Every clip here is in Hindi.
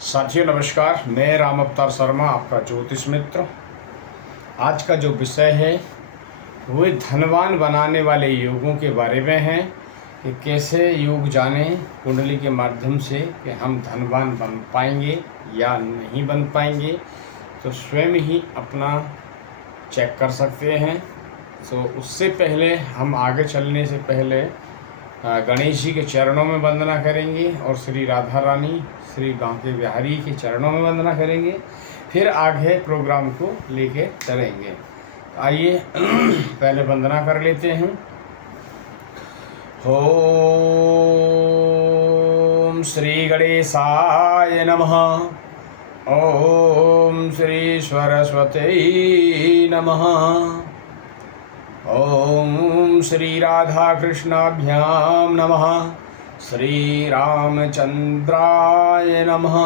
साथियों नमस्कार, मैं राम अवतार शर्मा आपका ज्योतिष मित्र। आज का जो विषय है वो धनवान बनाने वाले योगों के बारे में है कि कैसे योग जाने कुंडली के माध्यम से कि हम धनवान बन पाएंगे या नहीं बन पाएंगे। तो स्वयं ही अपना चेक कर सकते हैं। तो उससे पहले हम आगे चलने से पहले गणेश जी के चरणों में वंदना करेंगे और श्री राधा रानी श्री बांके बिहारी के चरणों में वंदना करेंगे, फिर आगे प्रोग्राम को लेके चलेंगे। आइए पहले वंदना कर लेते हैं। ओम श्री गणेशाय नमः। ओम श्री सरस्वती नमः। ओम श्री राधा कृष्णाभ्याम नमः। श्री रामचंद्राय नमः।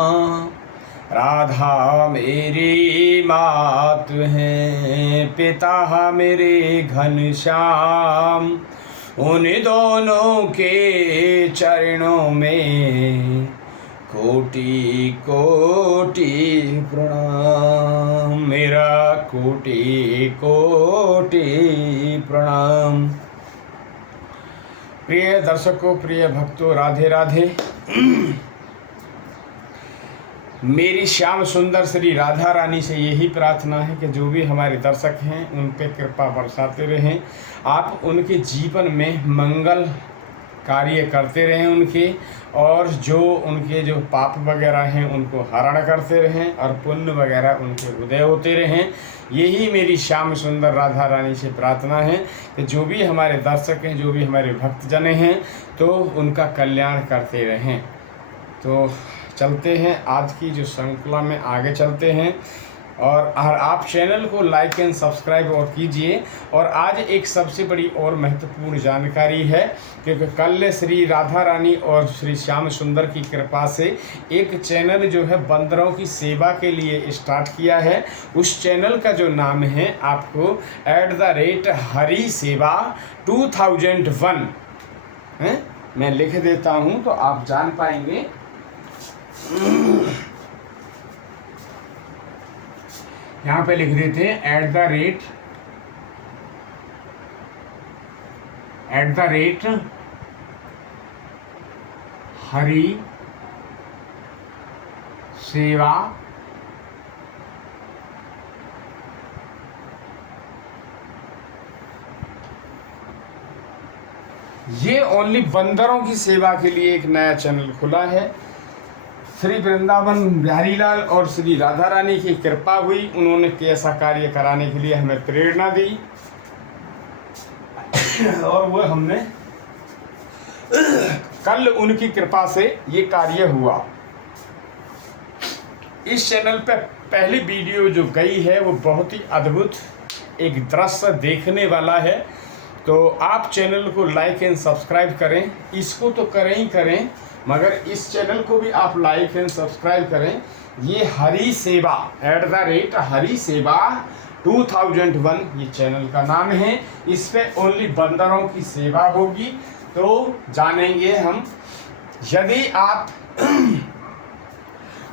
राधा मेरी मातु हैं, पिता मेरे घनश्याम, उन दोनों के चरणों में कोटि कोटि प्रणाम, मेरा कोटि कोटि प्रणाम। प्रिय दर्शकों, प्रिय भक्तों, राधे राधे। मेरी श्याम सुंदर श्री राधा रानी से यही प्रार्थना है कि जो भी हमारे दर्शक हैं उन पे कृपा बरसाते रहें, आप उनके जीवन में मंगल कार्य करते रहें उनके, और जो उनके जो पाप वगैरह हैं उनको हरण करते रहें और पुण्य वगैरह उनके उदय होते रहें। यही मेरी श्याम सुंदर राधा रानी से प्रार्थना है कि जो भी हमारे दर्शक हैं, जो भी हमारे भक्तजन हैं, तो उनका कल्याण करते रहें। तो चलते हैं आज की जो श्रृंखला में आगे चलते हैं, और आप चैनल को लाइक एंड सब्सक्राइब और कीजिए। और आज एक सबसे बड़ी और महत्वपूर्ण जानकारी है क्योंकि कल श्री राधा रानी और श्री श्याम सुंदर की कृपा से एक चैनल जो है बंदरों की सेवा के लिए स्टार्ट किया है। उस चैनल का जो नाम है आपको @हरि सेवा 2001 है, मैं लिख देता हूँ तो आप जान पाएंगे। यहाँ पे लिख देते हैं हरि सेवा ये ओनली बंदरों की सेवा के लिए एक नया चैनल खुला है। श्री वृंदावन बिहारी लाल और श्री राधा रानी की कृपा हुई, उन्होंने कैसा कार्य कराने के लिए हमें प्रेरणा दी और वो हमने कल उनकी कृपा से ये कार्य हुआ। इस चैनल पे पहली वीडियो जो गई है वो बहुत ही अद्भुत एक दृश्य देखने वाला है। तो आप चैनल को लाइक एंड सब्सक्राइब करें, इसको तो करें ही करें, मगर इस चैनल को भी आप लाइक एंड सब्सक्राइब करें। ये हरि सेवा @हरि सेवा 2001 ये चैनल का नाम है। इस पे ओनली बंदरों की सेवा होगी। तो जानेंगे हम, यदि आप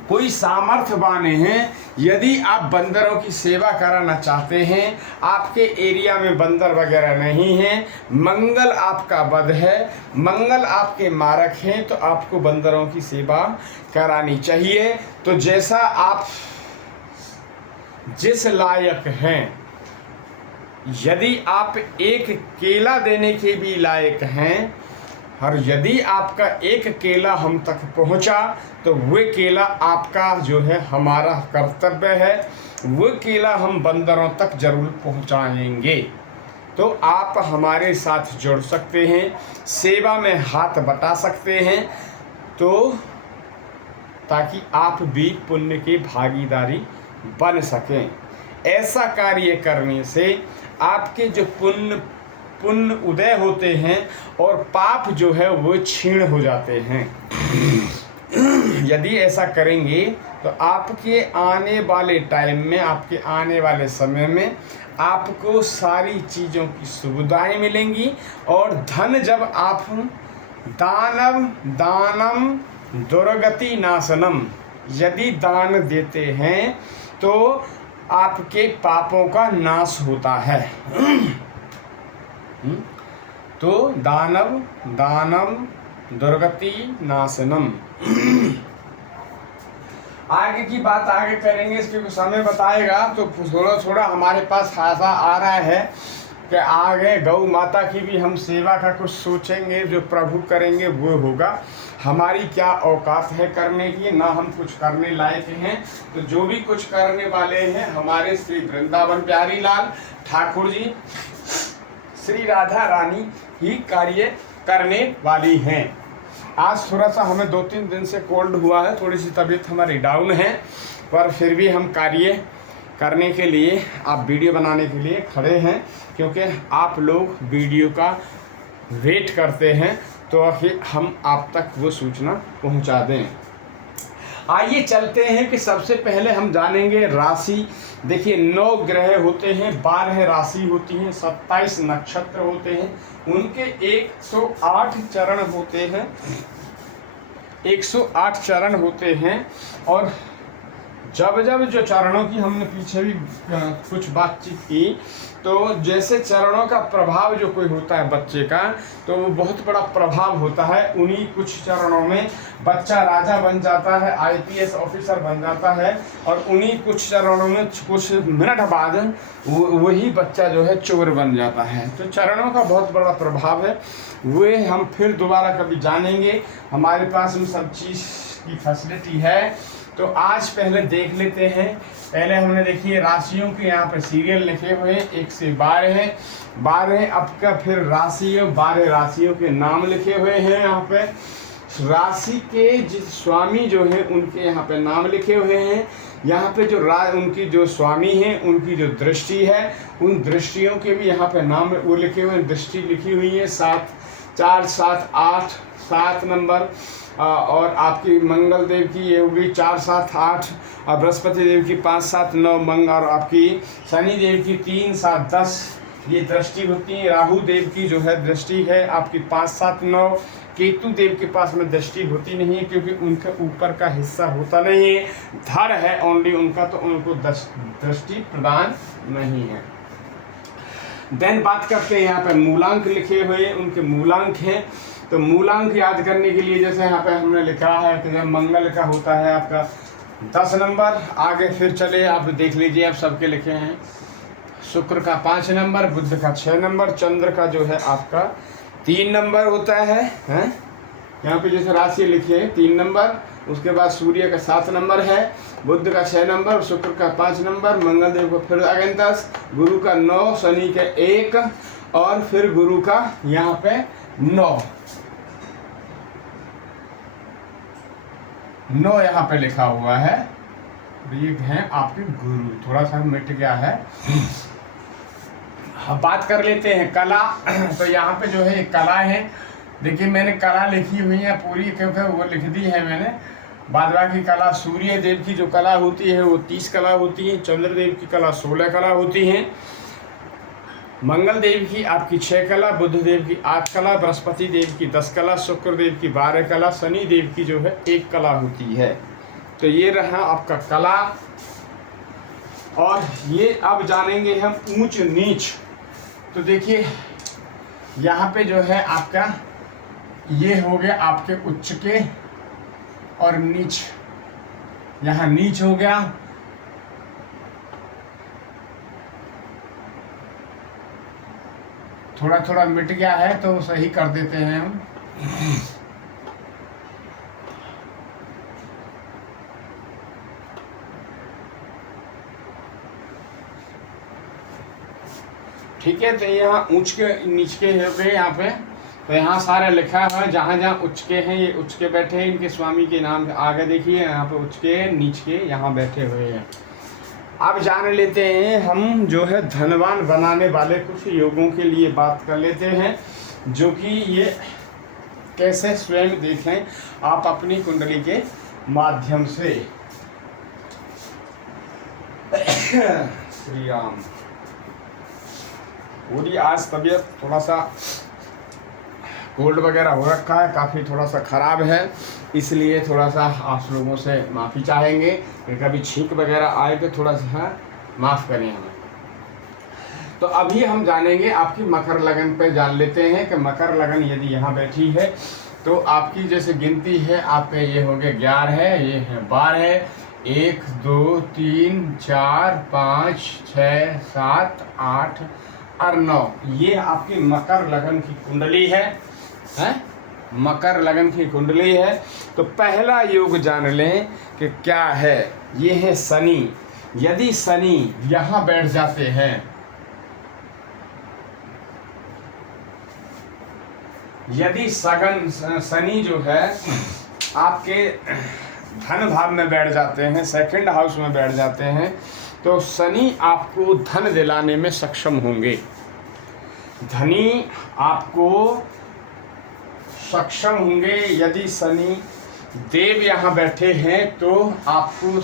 कोई सामर्थ्यवान हैं, यदि आप बंदरों की सेवा कराना चाहते हैं, आपके एरिया में बंदर वगैरह नहीं हैं, मंगल आपका वध है, मंगल आपके मारक हैं, तो आपको बंदरों की सेवा करानी चाहिए। तो जैसा आप जिस लायक हैं, यदि आप एक केला देने के भी लायक हैं, और यदि आपका एक केला हम तक पहुंचा तो वो केला आपका जो है हमारा कर्तव्य है, वो केला हम बंदरों तक जरूर पहुंचाएंगे। तो आप हमारे साथ जुड़ सकते हैं, सेवा में हाथ बटा सकते हैं, तो ताकि आप भी पुण्य की भागीदारी बन सकें। ऐसा कार्य करने से आपके जो पुण्य उदय होते हैं और पाप जो है वो क्षीण हो जाते हैं। यदि ऐसा करेंगे तो आपके आने वाले टाइम में, आपके आने वाले समय में आपको सारी चीज़ों की सुविधाएं मिलेंगी। और धन जब आप दानम दुर्गति नाशनम, यदि दान देते हैं तो आपके पापों का नाश होता है। तो दानम दुर्गति नाशनम। आगे की बात आगे करेंगे, इसके कुछ समय बताएगा। तो थोड़ा थोड़ा हमारे पास खासा आ रहा है कि आगे गौ माता की भी हम सेवा का कुछ सोचेंगे, जो प्रभु करेंगे वो होगा। हमारी क्या औकात है करने की, ना हम कुछ करने लायक हैं। तो जो भी कुछ करने वाले हैं हमारे श्री वृंदावन प्यारी लाल ठाकुर जी, श्री राधा रानी ही कार्य करने वाली हैं। आज थोड़ा सा हमें 2-3 दिन से कोल्ड हुआ है, थोड़ी सी तबीयत हमारी डाउन है, पर फिर भी हम कार्य करने के लिए, आप वीडियो बनाने के लिए खड़े हैं, क्योंकि आप लोग वीडियो का वेट करते हैं, तो फिर हम आप तक वो सूचना पहुंचा दें। आइए चलते हैं कि सबसे पहले हम जानेंगे राशि। देखिए 9 ग्रह होते हैं, 12 राशि होती हैं, 27 नक्षत्र होते हैं, उनके 108 चरण होते हैं, 108 चरण होते हैं। और जब जब जो चरणों की हमने पीछे भी कुछ बातचीत की, तो जैसे चरणों का प्रभाव जो कोई होता है बच्चे का, तो वो बहुत बड़ा प्रभाव होता है। उन्हीं कुछ चरणों में बच्चा राजा बन जाता है, IPS ऑफिसर बन जाता है, और उन्हीं कुछ चरणों में कुछ मिनट बाद वही बच्चा जो है चोर बन जाता है। तो चरणों का बहुत बड़ा प्रभाव है, वे हम फिर दोबारा कभी जानेंगे। हमारे पास उन सब चीज़ की फैसिलिटी है। तो आज पहले देख लेते हैं। पहले हमने देखिए राशियों के यहाँ पे सीरियल लिखे हुए 1 से 12 हैं, 12 अब का फिर राशियों 12 राशियों के नाम लिखे हुए हैं। यहाँ पे राशि के जिस स्वामी जो है उनके यहाँ पे नाम लिखे हुए हैं। यहाँ पे जो उनकी जो स्वामी है, उनकी जो दृष्टि है, उन दृष्टियों के भी यहाँ पे नाम वो लिखे हुए हैं, दृष्टि लिखी हुई है। 7, 4, 7, 8, 7 नंबर। और आपकी मंगल देव की ये होगी 4, 7, 8, और बृहस्पति देव की 5, 7, 9 और आपकी शनि देव की 3, 7, 10 ये दृष्टि होती है। राहु देव की जो है दृष्टि है आपकी 5, 7, 9। केतु देव के पास में दृष्टि होती नहीं है, क्योंकि उनके ऊपर का हिस्सा होता नहीं है, धड़ है ओनली उनका, तो उनको दृष्टि प्रदान नहीं है। देन बात करते हैं यहाँ पे मूलांक लिखे हुए, उनके मूलांक हैं। तो मूलांक याद करने के लिए जैसे यहाँ पे हमने लिखा है कि जब मंगल का होता है आपका 10 नंबर, आगे फिर चले आप देख लीजिए, आप सबके लिखे हैं। शुक्र का 5 नंबर, बुध का 6 नंबर, चंद्र का जो है आपका 3 नंबर होता है, हैं? यहाँ पे जैसे राशि लिखी है 3 नंबर, उसके बाद सूर्य का 7 नंबर है, बुध का 6 नंबर, शुक्र का 5 नंबर, मंगल देव को फिर अगेन 10, गुरु का 9, शनि का 1, और फिर गुरु का यहाँ पे 9 यहाँ पे लिखा हुआ है। ये हैं आपके गुरु, थोड़ा सा मिट गया है। बात कर लेते हैं कला। तो यहाँ पे जो है एक कला है, देखिए मैंने कला लिखी हुई है पूरी, क्योंकि वो लिख दी है मैंने। बाद बाकी कला, सूर्य देव की जो कला होती है वो 30 कला होती है, चंद्र देव की कला 16 कला होती है, मंगल देव की आपकी 6 कला, बुध देव की 8 कला, बृहस्पति देव की 10 कला, शुक्र देव की 12 कला, शनि देव की जो है 1 कला होती है। तो ये रहा आपका कला। और ये अब जानेंगे हम ऊंच नीच। तो देखिए यहाँ पे जो है आपका ये हो गया आपके उच्च के और नीच, यहाँ नीच हो गया। थोड़ा थोड़ा मिट गया है तो सही कर देते हैं हम। ठीक है, तो यहाँ ऊंच के नीच के हो गए यहाँ पे। तो यहाँ सारे लिखा है, जहाँ जहाँ उच्च के हैं ये उच्च के बैठे हैं, इनके स्वामी के नाम आगे देखिए, यहाँ पे उच्च के नीच के यहाँ बैठे हुए हैं। अब जान लेते हैं हम जो है धनवान बनाने वाले कुछ योगों के लिए बात कर लेते हैं, जो कि ये कैसे स्वयं देखें आप अपनी कुंडली के माध्यम से। श्री राम। पूरी आज तबीयत थोड़ा सा कोल्ड वगैरह हो रखा है, काफ़ी थोड़ा सा ख़राब है, इसलिए थोड़ा सा आप लोगों से माफ़ी चाहेंगे कि कभी छींक वगैरह आए तो थोड़ा सा माफ़ करें हमें। तो अभी हम जानेंगे आपकी मकर लगन पे जान लेते हैं कि मकर लगन यदि यहाँ बैठी है तो आपकी जैसे गिनती है, आपके ये हो गए 11 है, ये है 12 है, 1 2 3 4 5 6 7 8 और 9, ये आपकी मकर लगन की कुंडली है, मकर लगन की कुंडली है। तो पहला योग जान लें कि क्या है। ये है शनि। यदि शनि यहाँ बैठ जाते हैं, यदि शनि जो है आपके धन भाव में बैठ जाते हैं, सेकंड हाउस में बैठ जाते हैं, तो शनि आपको धन दिलाने में सक्षम होंगे। धनी आपको सक्षम होंगे। यदि शनि देव यहाँ बैठे हैं तो आपको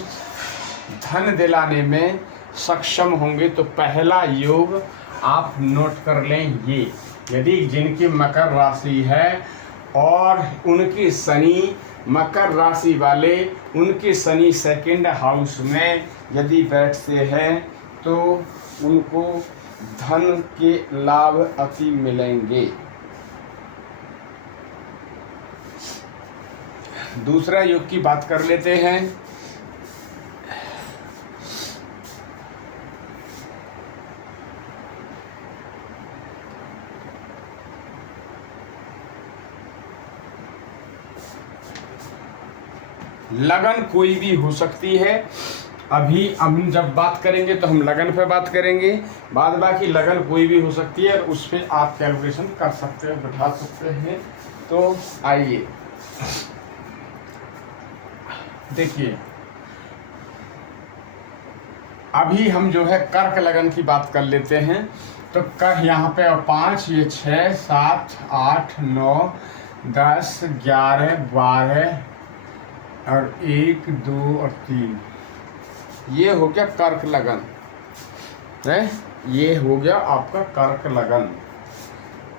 धन दिलाने में सक्षम होंगे। तो पहला योग आप नोट कर लें। ये यदि जिनकी मकर राशि है और उनकी शनि मकर राशि वाले, उनके शनि सेकंड हाउस में यदि बैठते हैं तो उनको धन के लाभ अति मिलेंगे। दूसरा योग की बात कर लेते हैं। लगन कोई भी हो सकती है। अभी हम जब बात करेंगे तो हम लगन पे बात करेंगे, बाद बाकी लगन कोई भी हो सकती है, उस पर आप कैलकुलेशन कर सकते हैं, बैठा सकते हैं। तो आइए देखिए, अभी हम जो है कर्क लगन की बात कर लेते हैं। तो कर यहाँ पे 5, ये 6 7 8 9 10 11 12 और 1 2 और 3, ये हो गया कर्क लगन है। ये हो गया आपका कर्क लगन।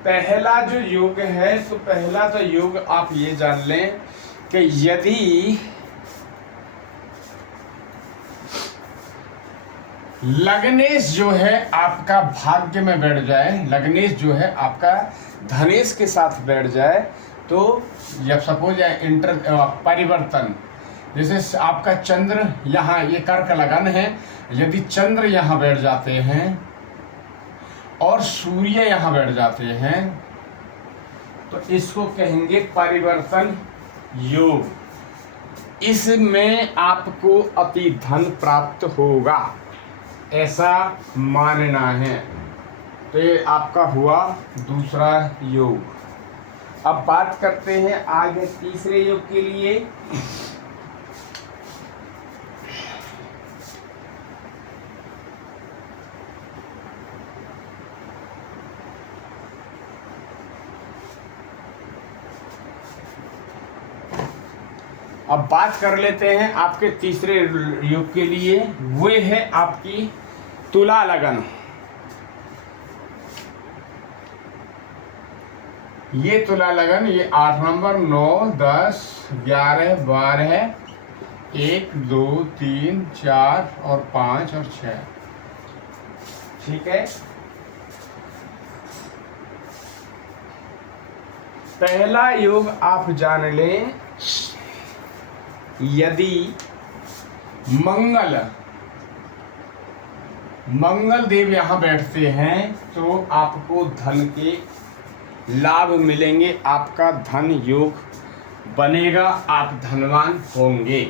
पहला जो योग है, तो पहला तो योग आप ये जान लें कि यदि लग्नेश जो है आपका भाग्य में बैठ जाए, लग्नेश जो है आपका धनेश के साथ बैठ जाए, तो जब सपोज इंटर परिवर्तन, जैसे आपका चंद्र यहाँ, ये कर्क लगन है, यदि चंद्र यहाँ बैठ जाते हैं और सूर्य यहाँ बैठ जाते हैं तो इसको कहेंगे परिवर्तन योग। इसमें आपको अति धन प्राप्त होगा, ऐसा मानना है। तो ये आपका हुआ दूसरा योग। अब बात करते हैं आगे तीसरे योग के लिए। अब बात कर लेते हैं आपके तीसरे योग के लिए। वो है आपकी तुला लगन। ये तुला लगन, ये 8 नंबर 9 10 11 12 1 2 3 4 और 5 और 6, ठीक है। पहला योग आप जान लें, यदि मंगल देव यहाँ बैठते हैं तो आपको धन के लाभ मिलेंगे, आपका धन योग बनेगा, आप धनवान होंगे।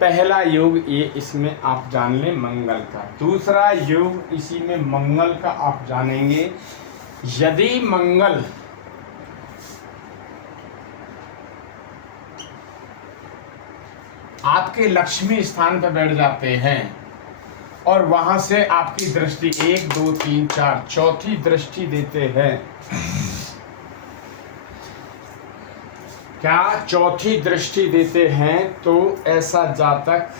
पहला योग ये इसमें आप जान लें मंगल का। दूसरा योग इसी में मंगल का आप जानेंगे। यदि मंगल आपके लक्ष्मी स्थान पर बैठ जाते हैं और वहां से आपकी दृष्टि 1 2 3 4 चौथी दृष्टि देते हैं, क्या चौथी दृष्टि देते हैं, तो ऐसा जातक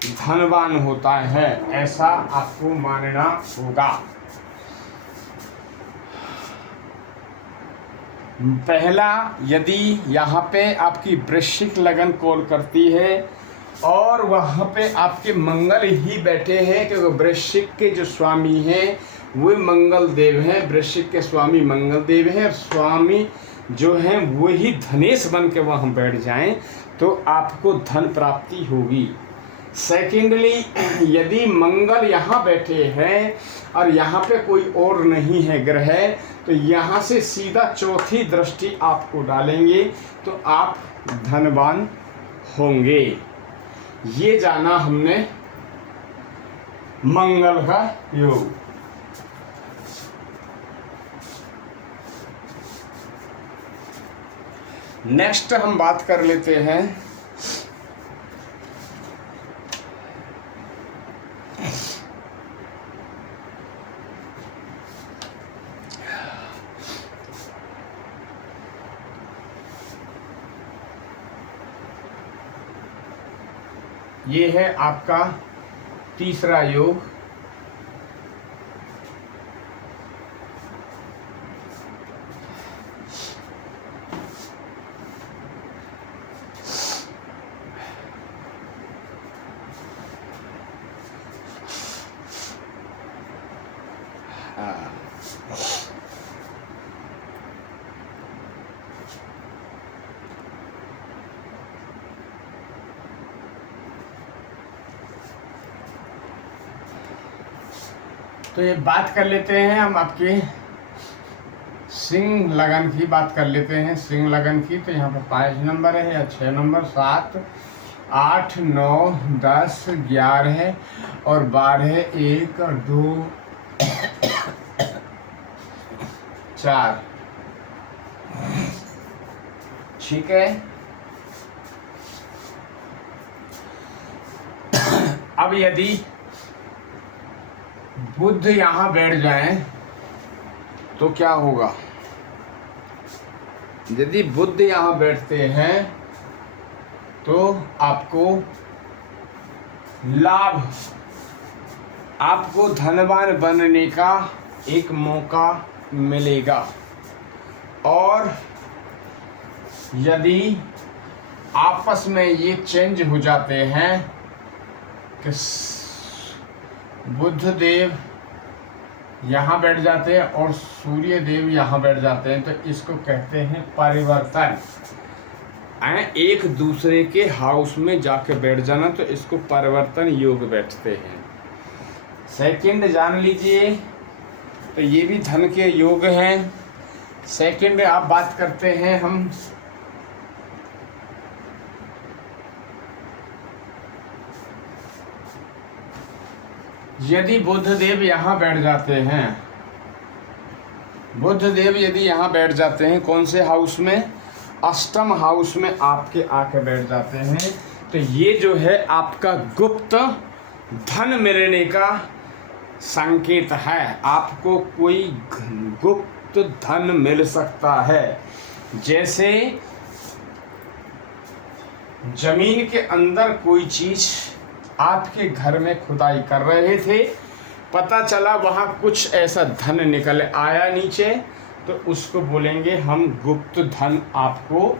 धनवान होता है, ऐसा आपको मानना होगा। पहला, यदि यहाँ पे आपकी वृश्चिक लगन कॉल करती है और वहाँ पे आपके मंगल ही बैठे हैं, क्योंकि वृश्चिक के जो स्वामी हैं वो मंगल देव हैं, वृश्चिक के स्वामी मंगल देव हैं, और स्वामी जो हैं वो ही धनेश बन के वहाँ बैठ जाएं तो आपको धन प्राप्ति होगी। सेकेंडली, यदि मंगल यहाँ बैठे हैं और यहाँ पे कोई और नहीं है ग्रह, तो यहाँ से सीधा चौथी दृष्टि आपको डालेंगे तो आप धनवान होंगे। ये जाना हमने मंगल का योग। नेक्स्ट हम बात कर लेते हैं ये है आपका तीसरा योग। तो ये बात कर लेते हैं हम आपके सिंह लगन की बात कर लेते हैं। सिंह लगन की तो यहाँ पे 5 नंबर है या 6 नंबर, 7, 8, 9, 10, 11 है और 12, 1 और 2, 4। ठीक है। अब यदि बुध यहाँ बैठ जाएं तो क्या होगा? यदि बुध यहाँ बैठते हैं तो आपको लाभ, आपको धनवान बनने का एक मौका मिलेगा। और यदि आपस में ये चेंज हो जाते हैं कि बुध देव यहाँ बैठ जाते हैं और सूर्य देव यहाँ बैठ जाते हैं, तो इसको कहते हैं परिवर्तन। एक दूसरे के हाउस में जाके बैठ जाना, तो इसको परिवर्तन योग बैठते हैं। सेकंड जान लीजिए, तो ये भी धन के योग हैं। सेकंड आप बात करते हैं हम यदि बुध देव यहाँ बैठ जाते हैं, बुध देव यदि यहाँ बैठ जाते हैं कौन से हाउस में? अष्टम हाउस में आपके आके बैठ जाते हैं, तो ये जो है आपका गुप्त धन मिलने का संकेत है। आपको कोई गुप्त धन मिल सकता है। जैसे जमीन के अंदर कोई चीज आपके घर में खुदाई कर रहे थे, पता चला वहाँ कुछ ऐसा धन निकल आया नीचे, तो उसको बोलेंगे हम गुप्त धन आपको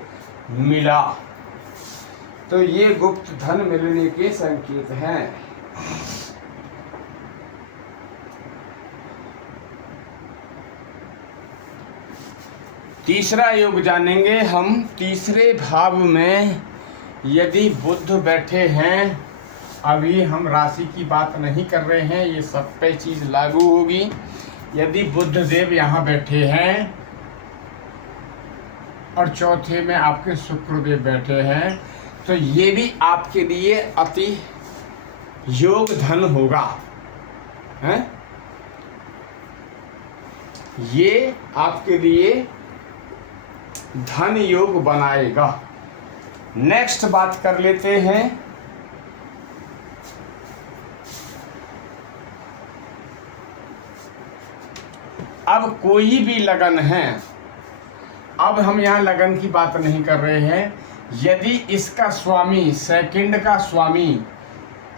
मिला। तो ये गुप्त धन मिलने के संकेत हैं। तीसरा योग जानेंगे हम। तीसरे भाव में यदि बुध बैठे हैं, अभी हम राशि की बात नहीं कर रहे हैं, ये सब पे चीज़ लागू होगी। यदि बुध देव यहाँ बैठे हैं और चौथे में आपके शुक्र देव बैठे हैं, तो ये भी आपके लिए अति योग धन होगा, हैं? ये आपके लिए धन योग बनाएगा। नेक्स्ट बात कर लेते हैं अब कोई भी लगन है, अब हम यहाँ लगन की बात नहीं कर रहे हैं। यदि इसका स्वामी, सेकंड का स्वामी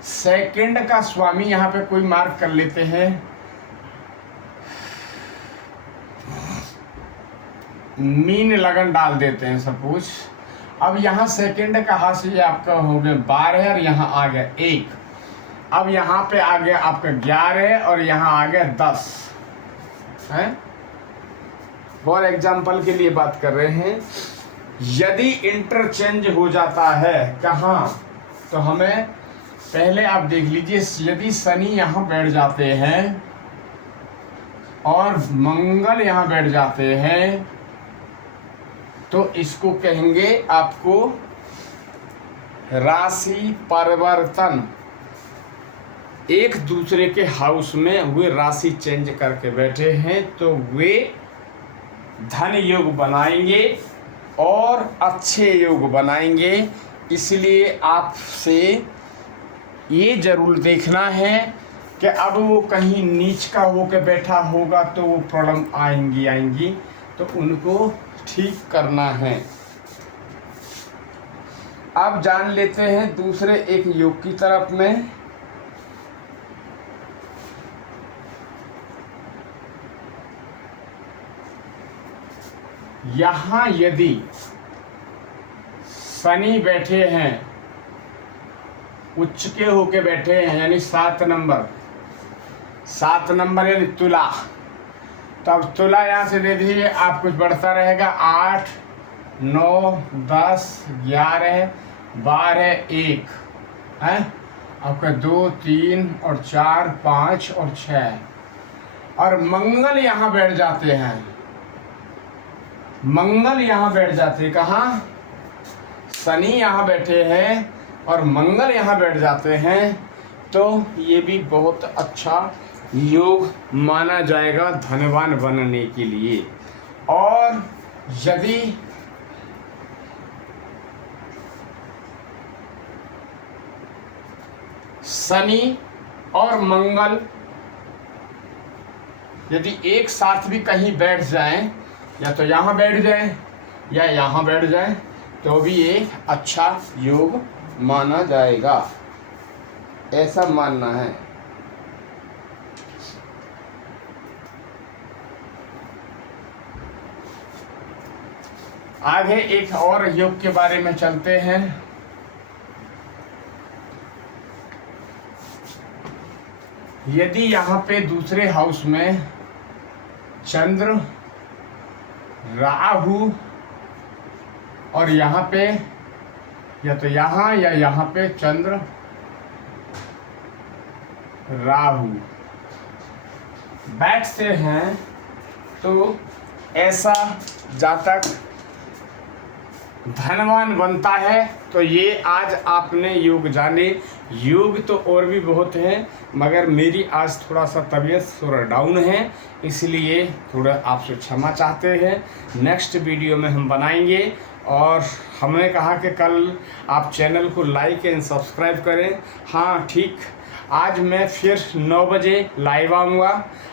सेकंड का स्वामी यहाँ पे कोई मार्क कर लेते हैं, मीन लगन डाल देते हैं सपोज। अब यहाँ सेकंड का हाशिया आपका हो गया 12 और यहाँ आ गया 1। अब यहाँ पे आ गया आपका 11 और यहाँ आ गया 10 है। फॉर एग्जाम्पल के लिए बात कर रहे हैं, यदि इंटरचेंज हो जाता है कहाँ, तो हमें पहले आप देख लीजिए, यदि शनि यहाँ बैठ जाते हैं और मंगल यहाँ बैठ जाते हैं तो इसको कहेंगे आपको राशि परिवर्तन। एक दूसरे के हाउस में वे राशि चेंज करके बैठे हैं तो वे धन योग बनाएंगे और अच्छे योग बनाएंगे। इसलिए आपसे ये जरूर देखना है कि अब वो कहीं नीच का होकर बैठा होगा तो वो प्रॉब्लम आएंगी, तो उनको ठीक करना है। अब जान लेते हैं दूसरे एक योग की तरफ में। यहाँ यदि शनि बैठे हैं, उच्च के होके बैठे हैं, यानी 7 नंबर यानी तुला, तब तुला यहाँ से दे दीजिए, आप कुछ बढ़ता रहेगा 8, 9, 10, 11, 12, 1 है आपका 2, 3 और 4, 5 और 6। और मंगल यहाँ बैठ जाते हैं, मंगल यहाँ बैठ जाते हैं कहाँ, शनि यहाँ बैठे हैं और मंगल यहाँ बैठ जाते हैं, तो ये भी बहुत अच्छा योग माना जाएगा धनवान बनने के लिए। और यदि शनि और मंगल यदि एक साथ भी कहीं बैठ जाएं, या तो यहाँ बैठ जाएं या यहाँ बैठ जाएं, तो भी एक अच्छा योग माना जाएगा, ऐसा मानना है। आगे एक और योग के बारे में चलते हैं। यदि यहाँ पे दूसरे हाउस में चंद्र, राहु और यहाँ पे या तो यहाँ या यहाँ पे चंद्र, राहु बैठते हैं, तो ऐसा जातक धनवान बनता है। तो ये आज आपने योग जाने। योग तो और भी बहुत हैं, मगर मेरी आज थोड़ा सा तबीयत थोड़ा डाउन है, इसलिए थोड़ा आपसे क्षमा चाहते हैं। नेक्स्ट वीडियो में हम बनाएंगे। और हमने कहा कि कल आप चैनल को लाइक एंड सब्सक्राइब करें। हाँ ठीक, आज मैं फिर 9 बजे लाइव आऊँगा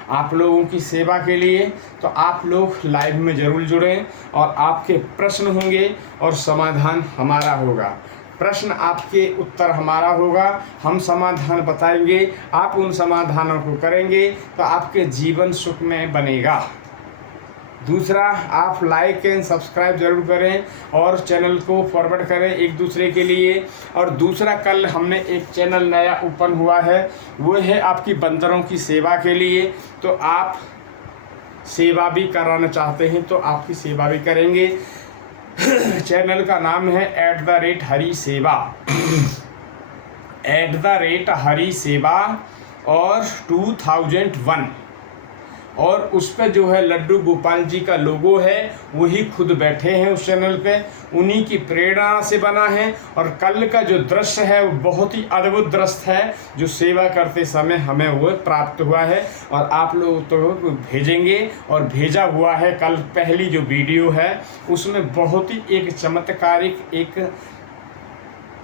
आप लोगों की सेवा के लिए, तो आप लोग लाइव में ज़रूर जुड़ें और आपके प्रश्न होंगे और समाधान हमारा होगा। प्रश्न आपके उत्तर हमारा होगा, हम समाधान बताएंगे, आप उन समाधानों को करेंगे तो आपके जीवन सुख में बनेगा। दूसरा, आप लाइक एंड सब्सक्राइब जरूर करें और चैनल को फॉरवर्ड करें एक दूसरे के लिए। और दूसरा, कल हमने एक चैनल नया ओपन हुआ है, वो है आपकी बंदरों की सेवा के लिए। तो आप सेवा भी कराना चाहते हैं तो आपकी सेवा भी करेंगे। चैनल का नाम है @हरी सेवा, @हरी सेवा और 2001। और उस पर जो है लड्डू गोपाल जी का लोगो है, वही खुद बैठे हैं उस चैनल पे, उन्हीं की प्रेरणा से बना है। और कल का जो दृश्य है वो बहुत ही अद्भुत दृश्य है, जो सेवा करते समय हमें वो प्राप्त हुआ है और आप लोग तो भेजेंगे और भेजा हुआ है। कल पहली जो वीडियो है उसमें बहुत ही एक चमत्कारिक, एक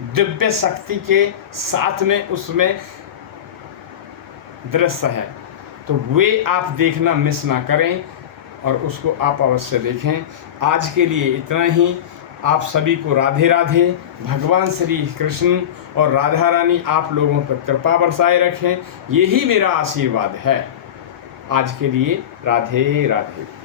दिव्य शक्ति के साथ में उसमें दृश्य है, तो वे आप देखना मिस ना करें और उसको आप अवश्य देखें। आज के लिए इतना ही। आप सभी को राधे राधे। भगवान श्री कृष्ण और राधा रानी आप लोगों पर कृपा बरसाए रखें, यही मेरा आशीर्वाद है। आज के लिए राधे राधे।